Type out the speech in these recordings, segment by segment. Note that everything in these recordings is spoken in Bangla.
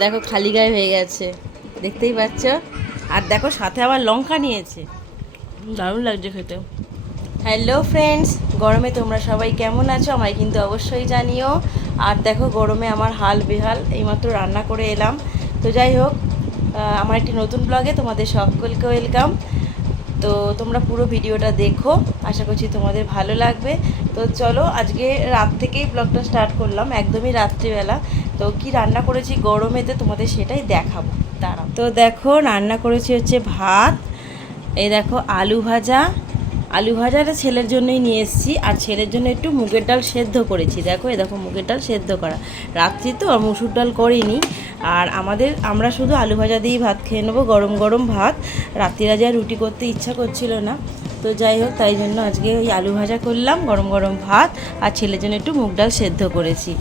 দেখো খালি গায়ে হয়ে গেছে, দেখতেই পাচ্ছ। আর দেখো সাথে আবার লঙ্কা নিয়েছে, দারুণ লাগছে খেতে। হ্যালো ফ্রেন্ডস, গরমে তোমরা সবাই কেমন আছো আমায় কিন্তু অবশ্যই জানিও। আর দেখো গরমে আমার হাল বেহাল, এইমাত্র রান্না করে এলাম। তো যাই হোক, আমার একটি নতুন ব্লগে তোমাদের সকলকে ওয়েলকাম। তো তোমরা পুরো ভিডিওটা দেখো, আশা করছি তোমাদের ভালো লাগবে। তো চলো, আজকে রাত থেকেই ব্লগটা স্টার্ট করলাম, একদমই রাত্রিবেলা। তো কি রান্না করেছি গরমেতে তোমাদের সেটাই দেখাবো, দাঁড়াও। তো দেখো রান্না করেছি হচ্ছে ভাত, এই দেখো আলু ভাজা। আলু ভাজাটা ছেলের জন্যই নিয়ে এসেছি, আর ছেলের জন্য একটু মুগের ডাল সেদ্ধ করেছি। দেখো এই দেখো মুগের ডাল সেদ্ধ করা, রাত্রি তো আর মুসুর ডাল করিনি। আর আমরা শুধু আলু ভাজা দিয়েই ভাত খেয়ে নেবো, গরম গরম ভাত। রাত্রিরা যা রুটি করতে ইচ্ছা করছিল না, তো যাই হোক তাই জন্য আজকে ওই আলু ভাজা করলাম, গরম গরম ভাত, আর ছেলের জন্য একটু মুগ ডাল সেদ্ধ করেছি।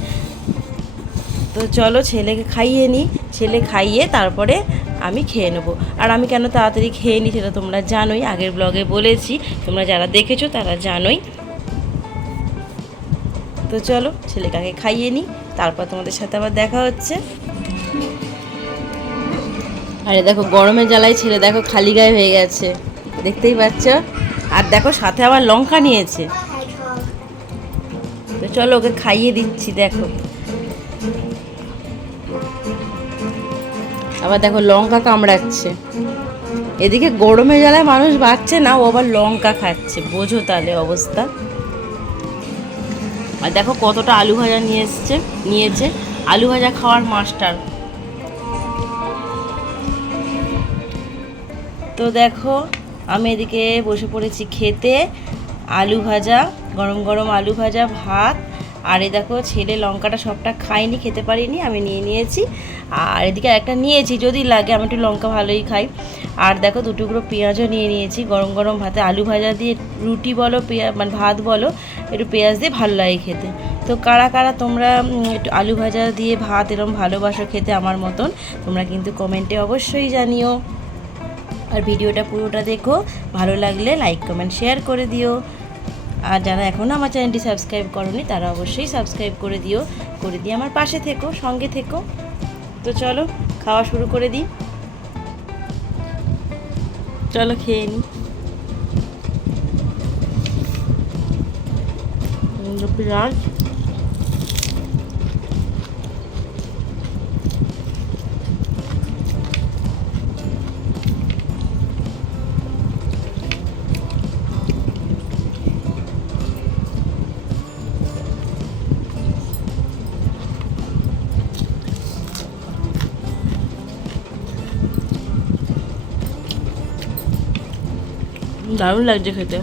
তো চলো ছেলেকে খাইয়ে নিই, ছেলে খাইয়ে তারপরে আমি খেয়ে নেবো। আর আমি কেন তাড়াতাড়ি খেয়ে নিই সেটা তোমরা জানোই, আগের ব্লগে বলেছি, তোমরা যারা দেখেছো তারা জানোই। তো চলো ছেলেকে আগে খাইয়ে নিই, তারপর তোমাদের সাথে আবার দেখা হচ্ছে। আরে দেখো গরমের জ্বালায় ছেলে দেখো খালি গায়ে হয়ে গেছে, দেখতেই পাচ্ছ। আর দেখো সাথে আবার লঙ্কা নিয়েছে। তো চলো ওকে খাইয়ে দিচ্ছি। দেখো আবার দেখো লঙ্কা কামড়াচ্ছে, এদিকে গরমে জ্বালায় মানুষ বাঁচছে না, ও আবার লঙ্কা খাচ্ছে, বোঝো তাহলে অবস্থা। আর দেখো কতটা আলু ভাজা নিয়েছে, আলু ভাজা খাওয়ার মাস্টার। তো দেখো আমি এদিকে বসে পড়েছি খেতে, আলু ভাজা, গরম গরম আলু ভাজা, ভাত। আর এই দেখো ছেলে লঙ্কাটা সবটা খাইনি, খেতে পারিনি, আমি নিয়ে নিয়েছি। আর এদিকে একটা নিয়েছি, যদি লাগে, আমি একটু লঙ্কা ভালোই খাই। আর দেখো দুটুকরো পেঁয়াজও নিয়ে নিয়েছি, গরম গরম ভাতে আলু ভাজা দিয়ে রুটি বলো মানে ভাত বলো, একটু পেঁয়াজ দিয়ে ভালো লাগে খেতে। তো কারা কারা তোমরা একটু আলু ভাজা দিয়ে ভাত এরকম ভালোবাসো খেতে আমার মতন, তোমরা কিন্তু কমেন্টে অবশ্যই জানিও। আর ভিডিওটা পুরোটা দেখো, ভালো লাগলে লাইক কমেন্ট শেয়ার করে দিও। আর যারা এখনও আমার চ্যানেলটি সাবস্ক্রাইব করোনি তারা অবশ্যই সাবস্ক্রাইব করে দিয়ে আমার পাশে থেকো, সঙ্গে থেকো। তো চলো খাওয়া শুরু করে দিই, চলো খেয়ে নিই। পেঁয়াজ, দারুণ লাগছে খেতে।